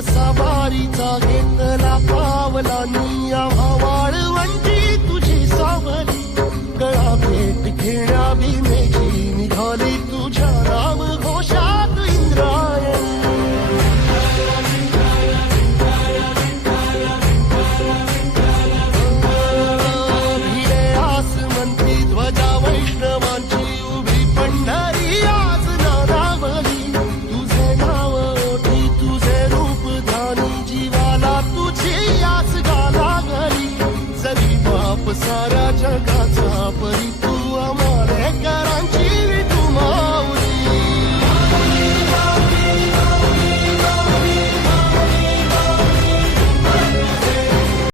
कसा वारीचा घेतला पावला निया वाळवंटी तुझी सावली गळा भेट घेण्या